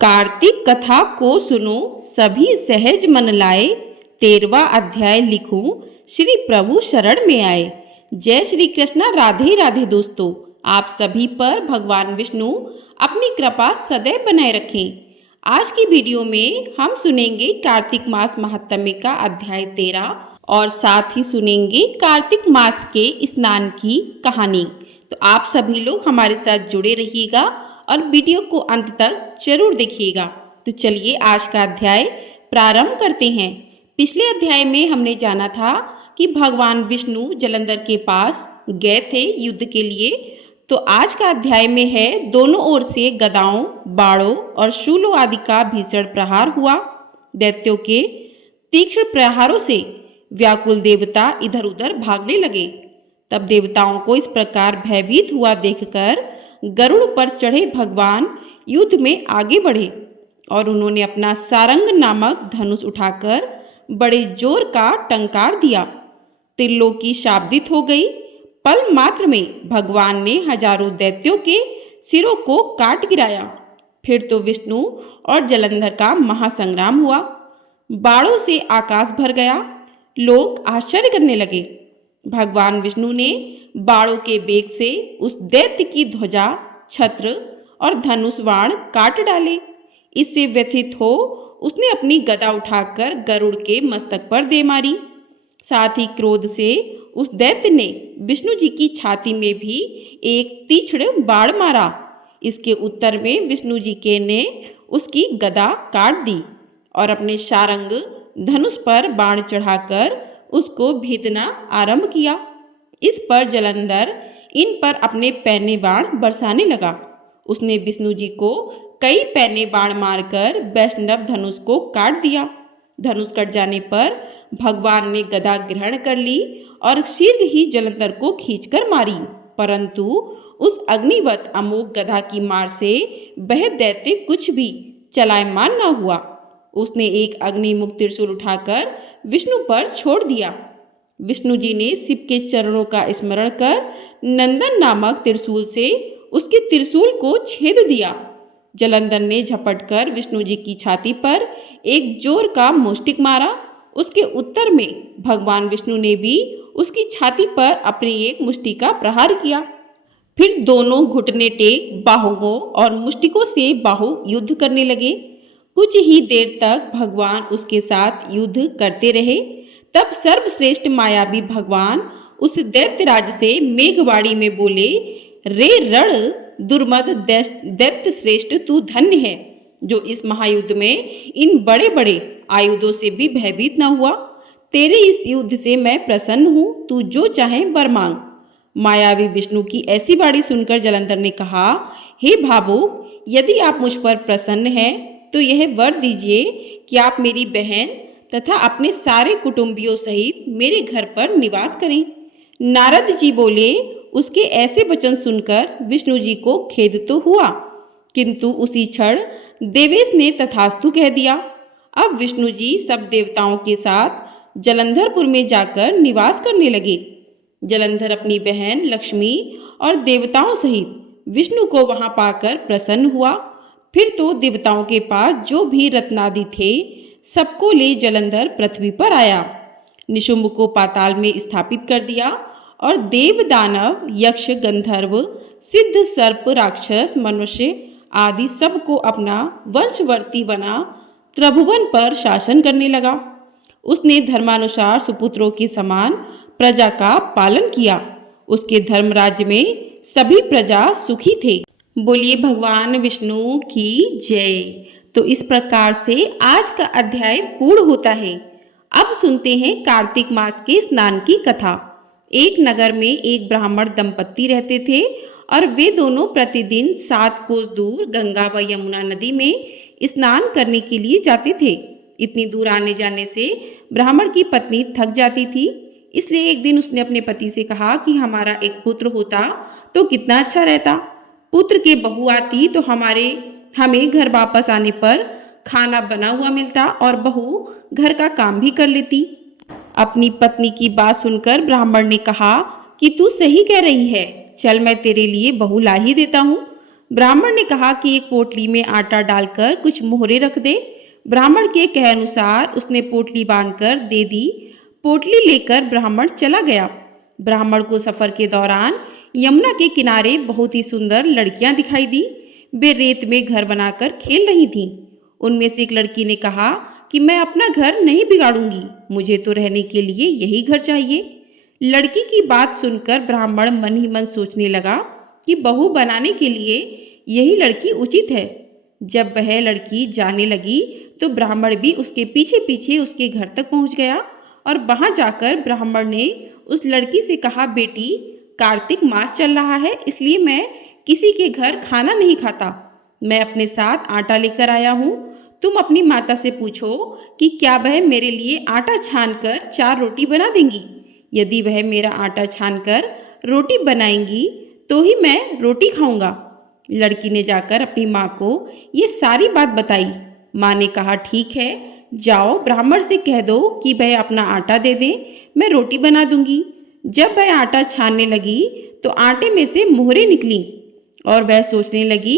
कार्तिक कथा को सुनो सभी सहज मन लाए। 13वां अध्याय लिखूं श्री प्रभु शरण में आए। जय श्री कृष्णा। राधे राधे दोस्तों, आप सभी पर भगवान विष्णु अपनी कृपा सदैव बनाए रखें। आज की वीडियो में हम सुनेंगे कार्तिक मास महात्म्य का अध्याय 13 और साथ ही सुनेंगे कार्तिक मास के स्नान की कहानी। तो आप सभी लोग हमारे साथ जुड़े रहिएगा और वीडियो को अंत तक जरूर देखिएगा। तो चलिए आज का अध्याय प्रारंभ करते हैं। पिछले अध्याय में हमने जाना था कि भगवान विष्णु जलंधर के पास गए थे युद्ध के लिए। तो आज का अध्याय में है दोनों ओर से गदाओं, बाणों और शूलों आदि का भीषण प्रहार हुआ। दैत्यों के तीक्ष्ण प्रहारों से व्याकुल देवता इधर उधर भागने लगे। तब देवताओं को इस प्रकार भयभीत हुआ देखकर गरुड़ पर चढ़े भगवान युद्ध में आगे बढ़े और उन्होंने अपना सारंग नामक धनुष उठाकर बड़े जोर का टंकार दिया। त्रिलोकी शाब्दित हो गई। पल मात्र में भगवान ने हजारों दैत्यों के सिरों को काट गिराया। फिर तो विष्णु और जलंधर का महासंग्राम हुआ। बाणों से आकाश भर गया। लोग आश्चर्य करने लगे। भगवान विष्णु ने बाणों के वेग से उस दैत्य की ध्वजा, छत्र और धनुष बाण काट डाले। इससे व्यथित हो उसने अपनी गदा उठाकर गरुड़ के मस्तक पर दे मारी। साथ ही क्रोध से उस दैत्य ने विष्णु जी की छाती में भी एक तीक्ष्ण बाण मारा। इसके उत्तर में विष्णु जी के ने उसकी गदा काट दी और अपने सारंग धनुष पर बाण चढ़ाकर उसको भेदना आरंभ किया। इस पर जलंधर इन पर अपने पैने बाण बरसाने लगा। उसने विष्णु जी को कई पैने बाण मारकर वैष्णव धनुष को काट दिया। धनुष कट जाने पर भगवान ने गदा ग्रहण कर ली और शीघ्र ही जलंधर को खींचकर मारी, परंतु उस अग्निवत अमोघ गदा की मार से वह दैत्य कुछ भी चलायमान न हुआ। उसने एक अग्निमुख त्रिशूल उठाकर विष्णु पर छोड़ दिया। विष्णु जी ने शिव के चरणों का स्मरण कर नंदन नामक त्रिशूल से उसके त्रिशूल को छेद दिया। जलंधर ने झपटकर विष्णु जी की छाती पर एक जोर का मुष्टिक मारा। उसके उत्तर में भगवान विष्णु ने भी उसकी छाती पर अपनी एक मुष्टि का प्रहार किया। फिर दोनों घुटने टेक बाहुओं और मुष्टिकों से बाहु युद्ध करने लगे। कुछ ही देर तक भगवान उसके साथ युद्ध करते रहे। तब सर्वश्रेष्ठ मायावी भगवान उस दैत्यराज से मेघवाणी में बोले, रे रण दुर्मद दैत्य श्रेष्ठ, तू धन्य है जो इस महायुद्ध में इन बड़े बड़े आयुधों से भी भयभीत न हुआ। तेरे इस युद्ध से मैं प्रसन्न हूँ, तू जो चाहे वर मांग। मायावी विष्णु की ऐसी वाणी सुनकर जलंधर ने कहा, हे भावुक, यदि आप मुझ पर प्रसन्न हैं तो यह वर दीजिए कि आप मेरी बहन तथा अपने सारे कुटुंबियों सहित मेरे घर पर निवास करें। नारद जी बोले, उसके ऐसे वचन सुनकर विष्णु जी को खेद तो हुआ, किंतु उसी क्षण देवेश ने तथास्तु कह दिया। अब विष्णु जी सब देवताओं के साथ जलंधरपुर में जाकर निवास करने लगे। जलंधर अपनी बहन लक्ष्मी और देवताओं सहित विष्णु को वहां पाकर प्रसन्न हुआ। फिर तो देवताओं के पास जो भी रत्नादि थे सबको ले जलंधर पृथ्वी पर आया। निशुंभ को पाताल में स्थापित कर दिया और देव, दानव, यक्ष, गंधर्व, सिद्ध, सर्प, राक्षस, मनुष्य आदि सबको अपना वंशवर्ती बना त्रिभुवन पर शासन करने लगा। उसने धर्मानुसार सुपुत्रों के समान प्रजा का पालन किया। उसके धर्मराज्य में सभी प्रजा सुखी थे। बोलिए भगवान विष्णु की जय। तो इस प्रकार से आज का अध्याय पूर्ण होता है। अब सुनते हैं कार्तिक मास के स्नान की कथा। एक नगर में एक ब्राह्मण दंपत्ति रहते थे और वे दोनों प्रतिदिन 7 कोस दूर गंगा व यमुना नदी में स्नान करने के लिए जाते थे। इतनी दूर आने जाने से ब्राह्मण की पत्नी थक जाती थी, इसलिए एक दिन उसने अपने पति से कहा कि हमारा एक पुत्र होता तो कितना अच्छा रहता। पुत्र के बहू आती तो हमें घर वापस आने पर खाना बना हुआ मिलता और बहू घर का काम भी कर लेती। अपनी पत्नी की बात सुनकर ब्राह्मण ने कहा कि तू सही कह रही है, चल मैं तेरे लिए बहू ला ही देता हूँ। ब्राह्मण ने कहा कि एक पोटली में आटा डालकर कुछ मोहरे रख दे। ब्राह्मण के कहे अनुसार उसने पोटली बांधकर दे दी। पोटली लेकर ब्राह्मण चला गया। ब्राह्मण को सफर के दौरान यमुना के किनारे बहुत ही सुंदर लड़कियां दिखाई दी। वे रेत में घर बनाकर खेल रही थीं। उनमें से एक लड़की ने कहा कि मैं अपना घर नहीं बिगाड़ूंगी, मुझे तो रहने के लिए यही घर चाहिए। लड़की की बात सुनकर ब्राह्मण मन ही मन सोचने लगा कि बहू बनाने के लिए यही लड़की उचित है। जब वह लड़की जाने लगी तो ब्राह्मण भी उसके पीछे पीछे उसके घर तक पहुंच गया और वहां जाकर ब्राह्मण ने उस लड़की से कहा, बेटी, कार्तिक मास चल रहा है, इसलिए मैं किसी के घर खाना नहीं खाता। मैं अपने साथ आटा लेकर आया हूँ। तुम अपनी माता से पूछो कि क्या वह मेरे लिए आटा छानकर 4 रोटी बना देंगी। यदि वह मेरा आटा छानकर रोटी बनाएंगी तो ही मैं रोटी खाऊंगा। लड़की ने जाकर अपनी माँ को ये सारी बात बताई। माँ ने कहा, ठीक है, जाओ ब्राह्मण से कह दो कि वह अपना आटा दे दे, मैं रोटी बना दूंगी। जब वह आटा छानने लगी तो आटे में से मोहरें निकली और वह सोचने लगी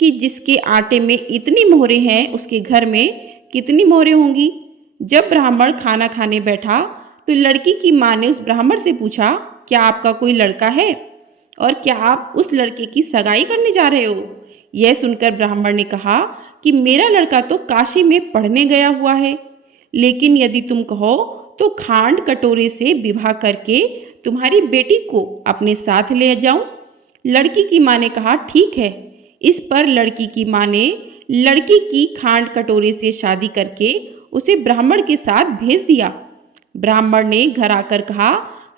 कि जिसके आटे में इतनी मोहरें हैं उसके घर में कितनी मोहरें होंगी। जब ब्राह्मण खाना खाने बैठा तो लड़की की माँ ने उस ब्राह्मण से पूछा, क्या आपका कोई लड़का है और क्या आप उस लड़के की सगाई करने जा रहे हो। यह सुनकर ब्राह्मण ने कहा कि मेरा लड़का तो काशी में पढ़ने गया हुआ है, लेकिन यदि तुम कहो तो खांड कटोरे से विवाह करके तुम्हारी बेटी को अपने साथ ले जाऊं। लड़की की माँ ने कहा, ठीक है। इस पर लड़की की माँ ने लड़की की खांड कटोरे से शादी करके उसे ब्राह्मण के साथ भेज दिया। ब्राह्मण ने घर आकर कहा,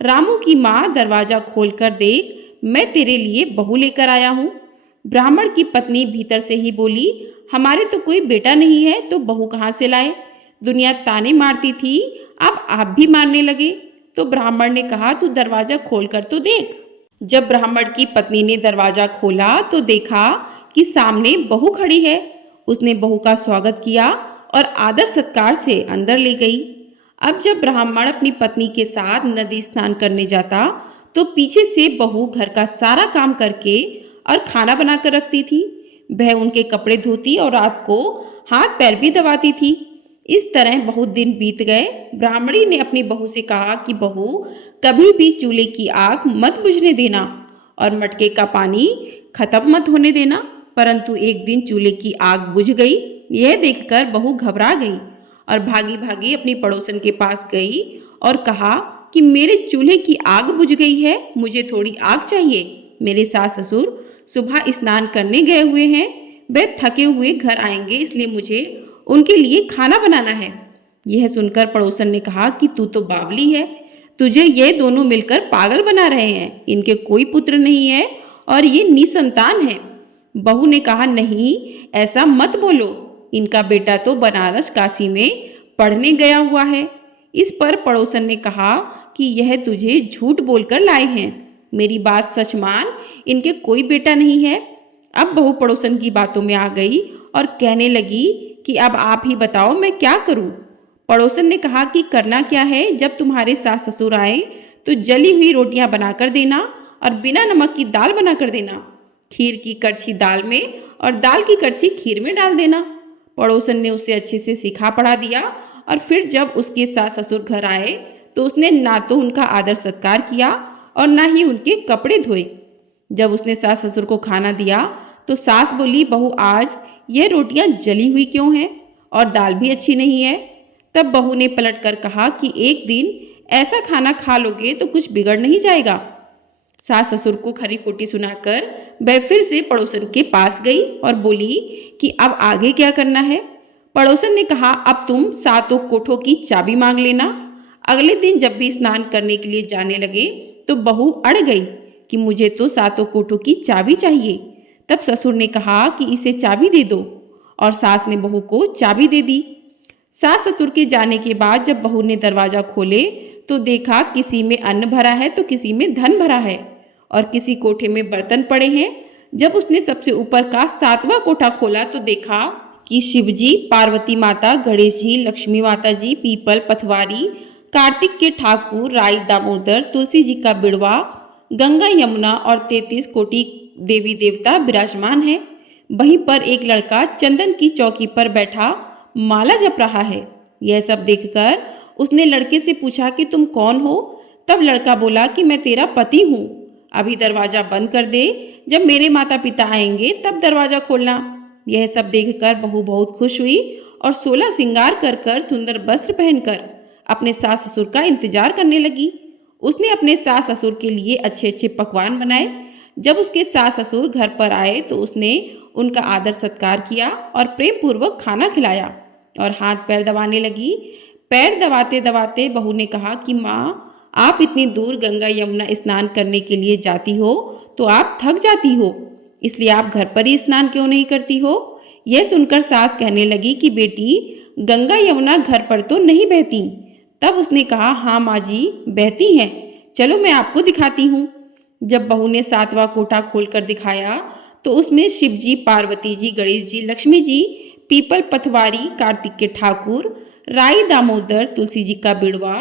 रामू की माँ, दरवाजा खोलकर देख, मैं तेरे लिए बहू लेकर आया हूँ। ब्राह्मण की पत्नी भीतर से ही बोली, हमारे तो कोई बेटा नहीं है तो बहू कहाँ से लाए। दुनिया ताने मारती थी, अब आप भी मारने लगे। तो ब्राह्मण ने कहा, तू दरवाजा खोल कर तो देख। जब ब्राह्मण की पत्नी ने दरवाजा खोला तो देखा कि सामने बहू खड़ी है। उसने बहू का स्वागत किया और आदर सत्कार से अंदर ले गई। अब जब ब्राह्मण अपनी पत्नी के साथ नदी स्नान करने जाता तो पीछे से बहू घर का सारा काम करके और खाना बनाकर रखती थी। वह उनके कपड़े धोती और रात को हाथ पैर भी दबाती थी। इस तरह बहुत दिन बीत गए। ब्राह्मणी ने अपनी बहू से कहा कि बहू, कभी भी चूल्हे की आग मत बुझने देना और मटके का पानी खत्म मत होने देना। परंतु एक दिन चूल्हे की आग बुझ गई। यह देखकर बहू घबरा गई और भागी भागी अपनी पड़ोसन के पास गई और कहा कि मेरे चूल्हे की आग बुझ गई है, मुझे थोड़ी आग चाहिए। मेरे सास ससुर सुबह स्नान करने गए हुए हैं, वे थके हुए घर आएंगे, इसलिए मुझे उनके लिए खाना बनाना है। यह सुनकर पड़ोसन ने कहा कि तू तो बावली है, तुझे ये दोनों मिलकर पागल बना रहे हैं। इनके कोई पुत्र नहीं है और ये निसंतान है। बहू ने कहा, नहीं, ऐसा मत बोलो, इनका बेटा तो बनारस काशी में पढ़ने गया हुआ है। इस पर पड़ोसन ने कहा कि यह तुझे झूठ बोलकर लाए हैं, मेरी बात सच मान, इनके कोई बेटा नहीं है। अब बहू पड़ोसन की बातों में आ गई और कहने लगी कि अब आप ही बताओ मैं क्या करूं। पड़ोसन ने कहा कि करना क्या है, जब तुम्हारे सास ससुर आए तो जली हुई रोटियां बनाकर देना और बिना नमक की दाल बनाकर देना। खीर की कड़छी दाल में और दाल की कड़छी खीर में डाल देना। पड़ोसन ने उसे अच्छे से सिखा पढ़ा दिया और फिर जब उसके सास ससुर घर आए तो उसने ना तो उनका आदर सत्कार किया और ना ही उनके कपड़े धोए। जब उसने सास ससुर को खाना दिया तो सास बोली, बहू, आज ये रोटियां जली हुई क्यों हैं और दाल भी अच्छी नहीं है। तब बहू ने पलट कर कहा कि एक दिन ऐसा खाना खा लोगे तो कुछ बिगड़ नहीं जाएगा। सास ससुर को खरी खोटी सुनाकर वह फिर से पड़ोसन के पास गई और बोली कि अब आगे क्या करना है। पड़ोसन ने कहा, अब तुम 7 कोठों की चाबी मांग लेना। अगले दिन जब भी स्नान करने के लिए जाने लगे तो बहू अड़ गई कि मुझे तो 7 कोठों की चाबी चाहिए। तब ससुर ने कहा कि इसे चाबी दे दो और सास ने बहू को चाबी दे दी। सास ससुर के जाने के बाद जब बहू ने दरवाजा खोले तो देखा किसी में अन्न भरा है तो किसी में धन भरा है और किसी कोठे में बर्तन पड़े हैं। जब उसने सबसे ऊपर का 7वां कोठा खोला तो देखा कि शिवजी, पार्वती माता, गणेश जी, लक्ष्मी माता जी, पीपल, पथवारी, कार्तिक के ठाकुर, राई दामोदर, तुलसी जी का बिड़वा, गंगा यमुना और 33 कोटि देवी देवता विराजमान है। वहीं पर एक लड़का चंदन की चौकी पर बैठा माला जप रहा है। यह सब देखकर उसने लड़के से पूछा कि तुम कौन हो? तब लड़का बोला कि मैं तेरा पति हूँ। अभी दरवाजा बंद कर दे, जब मेरे माता पिता आएंगे तब दरवाजा खोलना। यह सब देखकर बहू बहुत खुश हुई और 16 श्रृंगार कर कर सुंदर वस्त्र पहनकर अपने सास ससुर का इंतजार करने लगी। उसने अपने सास ससुर के लिए अच्छे अच्छे पकवान बनाए। जब उसके सास ससुर घर पर आए तो उसने उनका आदर सत्कार किया और प्रेम पूर्वक खाना खिलाया और हाथ पैर दबाने लगी। पैर दबाते दबाते बहू ने कहा कि माँ, आप इतनी दूर गंगा यमुना स्नान करने के लिए जाती हो तो आप थक जाती हो, इसलिए आप घर पर ही स्नान क्यों नहीं करती हो? यह सुनकर सास कहने लगी कि बेटी, गंगा यमुना घर पर तो नहीं बहती। तब उसने कहा, हाँ माँ जी, बहती हैं, चलो मैं आपको दिखाती हूँ। जब बहू ने 7वां कोटा खोलकर दिखाया तो उसमें शिव जी, पार्वती जी, गणेश जी, लक्ष्मी जी, पीपल पथवारी, कार्तिक के ठाकुर, राई दामोदर, तुलसी जी का बिड़वा,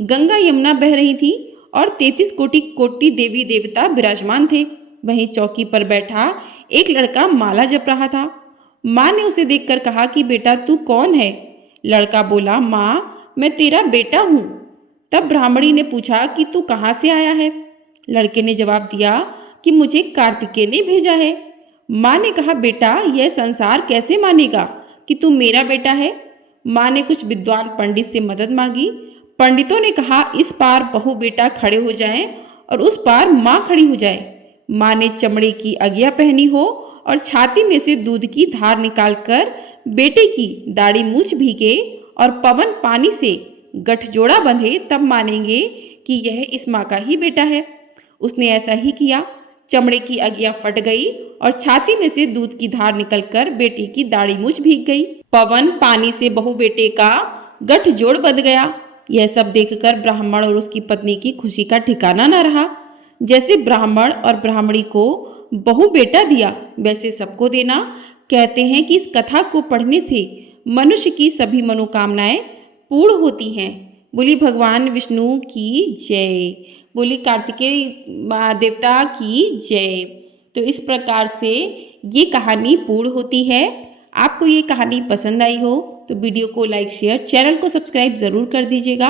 गंगा यमुना बह रही थी और 33 कोटि कोटि देवी देवता विराजमान थे। वहीं चौकी पर बैठा एक लड़का माला जप रहा था। माँ ने उसे देखकर कहा कि बेटा तू कौन है? लड़का बोला, माँ मैं तेरा बेटा हूँ। तब ब्राह्मणी ने पूछा कि तू कहाँ से आया है? लड़के ने जवाब दिया कि मुझे कार्तिकेय ने भेजा है। माँ ने कहा, बेटा यह संसार कैसे मानेगा कि तू मेरा बेटा है? माँ ने कुछ विद्वान पंडित से मदद मांगी। पंडितों ने कहा, इस पार बहू बेटा खड़े हो जाएं और उस पार माँ खड़ी हो जाए। माँ ने चमड़े की अगिया पहनी हो और छाती में से दूध की धार निकालकर बेटे की दाढ़ी मूछ भीगे और पवन पानी से गठजोड़ा बंधे, तब मानेंगे कि यह इस माँ का ही बेटा है। उसने ऐसा ही किया। चमड़े की अगिया फट गई और छाती में से दूध की धार निकलकर बेटे की दाढ़ी मूछ भीग गई। पवन पानी से बहू बेटे का गठजोड़ बंध गया। यह सब देखकर ब्राह्मण और उसकी पत्नी की खुशी का ठिकाना न रहा। जैसे ब्राह्मण और ब्राह्मणी को बहू बेटा दिया, वैसे सबको देना। कहते हैं कि इस कथा को पढ़ने से मनुष्य की सभी मनोकामनाएं पूर्ण होती हैं। बोली भगवान विष्णु की जय, बोली कार्तिकेय देवता की जय। तो इस प्रकार से ये कहानी पूर्ण होती है। आपको ये कहानी पसंद आई हो तो वीडियो को लाइक, शेयर, चैनल को सब्सक्राइब ज़रूर कर दीजिएगा।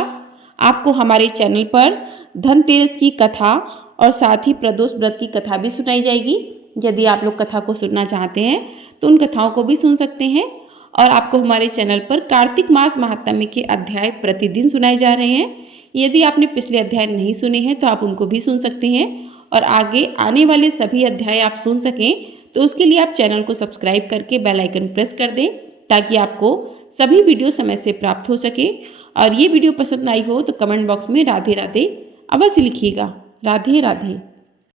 आपको हमारे चैनल पर धनतेरस की कथा और साथ ही प्रदोष व्रत की कथा भी सुनाई जाएगी। यदि आप लोग कथा को सुनना चाहते हैं तो उन कथाओं को भी सुन सकते हैं। और आपको हमारे चैनल पर कार्तिक मास महात्म्य के अध्याय प्रतिदिन सुनाए जा रहे हैं। यदि आपने पिछले अध्याय नहीं सुने हैं तो आप उनको भी सुन सकते हैं और आगे आने वाले सभी अध्याय आप सुन सकें तो उसके लिए आप चैनल को सब्सक्राइब करके बेल आइकन प्रेस कर दें ताकि आपको सभी वीडियो समय से प्राप्त हो सके। और ये वीडियो पसंद आई हो तो कमेंट बॉक्स में राधे राधे अवश्य लिखिएगा। राधे राधे।